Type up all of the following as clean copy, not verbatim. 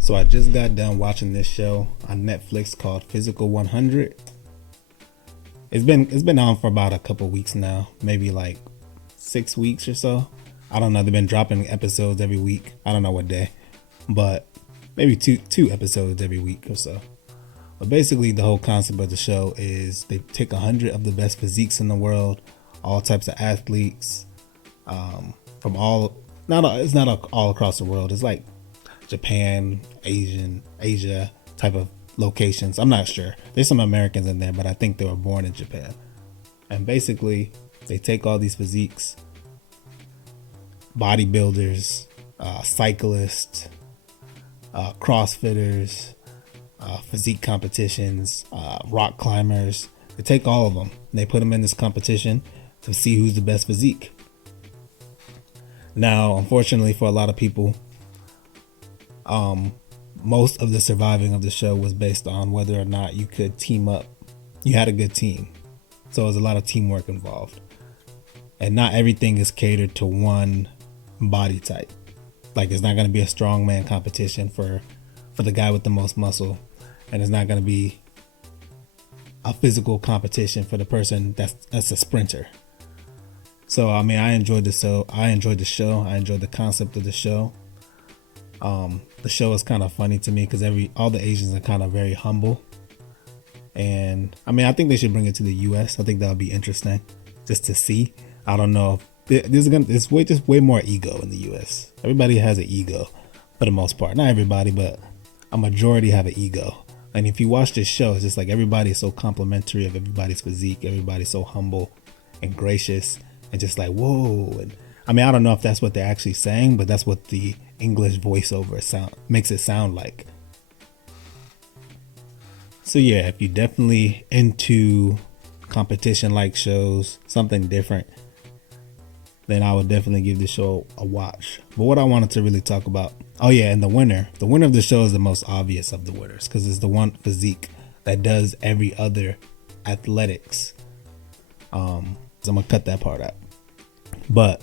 So I just got done watching this show on Netflix called Physical 100. It's been on for about a couple weeks now, maybe like 6 weeks or so. I don't know. They've been dropping episodes every week. I don't know what day, but maybe two episodes every week or so. But basically, the whole concept of the show is they take 100 of the best physiques in the world, all types of athletes, from all. It's not all across the world. It's like Japan, Asia type of locations. I'm not sure. There's some Americans in there, but I think they were born in Japan. And basically, they take all these physiques, bodybuilders, cyclists, crossfitters, physique competitions, rock climbers. They take all of them and they put them in this competition to see who's the best physique. Now, unfortunately for a lot of people, most of the surviving of the show was based on whether or not you could team up. You had a good team. So there's a lot of teamwork involved. And not everything is catered to one body type. Like, it's not going to be a strongman competition for the guy with the most muscle. And it's not going to be a physical competition for the person that's a sprinter. So, I mean, I enjoyed the show. I enjoyed the concept of the show. The show is kind of funny to me because all the Asians are kind of very humble. And I mean, I think they should bring it to the US. I think that would be interesting just to see. I don't know. There's way more ego in the US. Everybody has an ego for the most part. Not everybody, but a majority have an ego. And if you watch this show, it's just like everybody is so complimentary of everybody's physique. Everybody's so humble and gracious and just like, whoa. And I mean, I don't know if that's what they're actually saying, but that's what the English voiceover makes it sound like. So yeah, if you're definitely into competition like shows, something different, then I would definitely give this show a watch. But what I wanted to really talk about, and the winner of the show is the most obvious of the winners because it's the one physique that does every other athletics. So I'm gonna cut that part out. But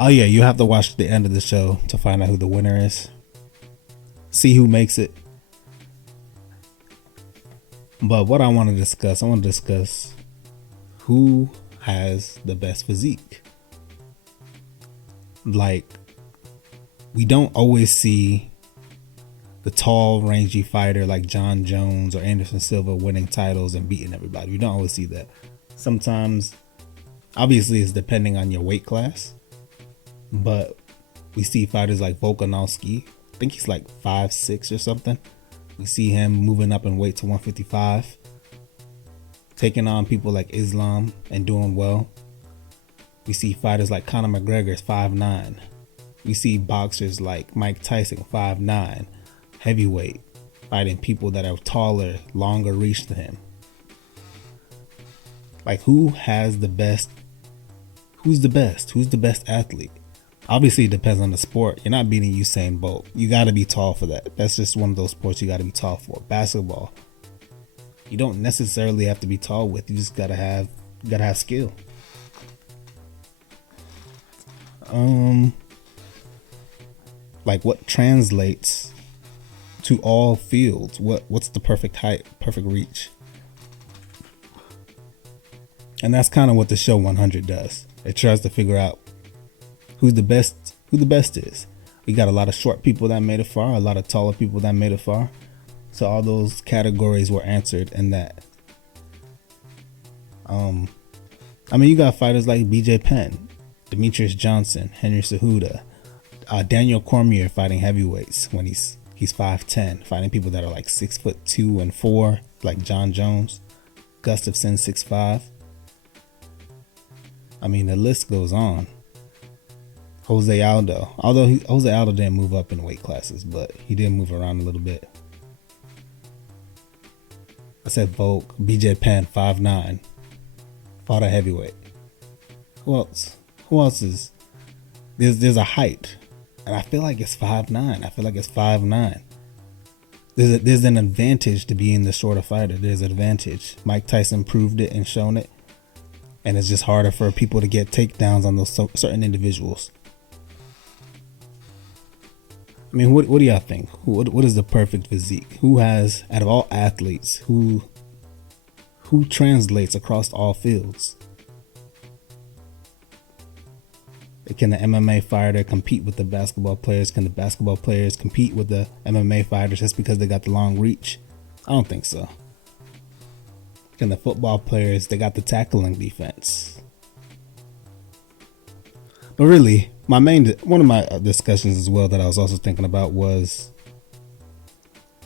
you have to watch the end of the show to find out who the winner is. See who makes it. But what I want to discuss who has the best physique. Like, we don't always see the tall, rangy fighter like John Jones or Anderson Silva winning titles and beating everybody. We don't always see that. Sometimes, obviously, it's depending on your weight class. But we see fighters like Volkanovski. I think he's like 5'6" or something. We see him moving up in weight to 155. Taking on people like Islam and doing well. We see fighters like Conor McGregor's 5'9". We see boxers like Mike Tyson, 5'9", heavyweight, fighting people that are taller, longer reach than him. Like, who has the best? Who's the best? Who's the best athlete? Obviously, it depends on the sport. You're not beating Usain Bolt. You got to be tall for that. That's just one of those sports you got to be tall for. Basketball, you don't necessarily have to be tall with. You just gotta have skill. Like, what translates to all fields? What's the perfect height, perfect reach? And that's kind of what the show 100 does. It tries to figure out who the best is. We got a lot of short people that made it far, a lot of taller people that made it far. So all those categories were answered in that. I mean, you got fighters like BJ Penn, Demetrius Johnson, Henry Cejudo, Daniel Cormier fighting heavyweights when he's 5'10", fighting people that are like 6'2" and 4", like John Jones, Gustafsson 6'5". I mean, the list goes on. Jose Aldo, Jose Aldo didn't move up in weight classes, but he did move around a little bit. I said Volk, BJ Penn, 5'9", fought a heavyweight. Who else is? There's a height, and I feel like it's 5'9". I feel like it's 5'9". There's an advantage to being the shorter fighter. There's an advantage. Mike Tyson proved it and shown it, and it's just harder for people to get takedowns on those certain individuals. I mean, what do y'all think? What is the perfect physique? Who has, out of all athletes, who translates across all fields? Can the MMA fighter compete with the basketball players? Can the basketball players compete with the MMA fighters just because they got the long reach? I don't think so. Can the football players, they got the tackling defense? But really, one of my discussions as well that I was also thinking about was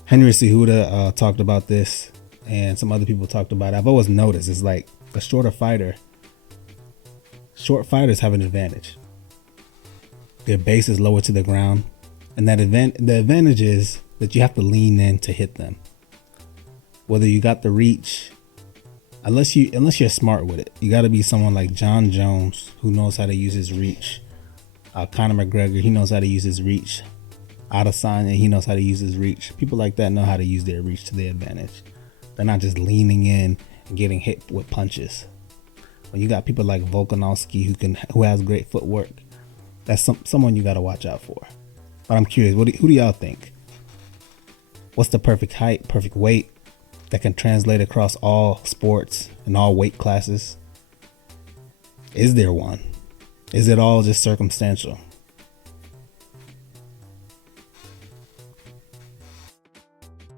Henry Cejudo talked about this, and some other people talked about it. I've always noticed it's like a short fighters have an advantage. Their base is lower to the ground, and the advantage is that you have to lean in to hit them. Whether you got the reach, unless you're smart with it, you got to be someone like John Jones, who knows how to use his reach. Conor McGregor, he knows how to use his reach. Adesanya, he knows how to use his reach. People like that know how to use their reach to their advantage. They're not just leaning in and getting hit with punches. When you got people like Volkanovski who has great footwork, that's someone you got to watch out for. But I'm curious, who do y'all think? What's the perfect height, perfect weight that can translate across all sports and all weight classes? Is there one? Is it all just circumstantial?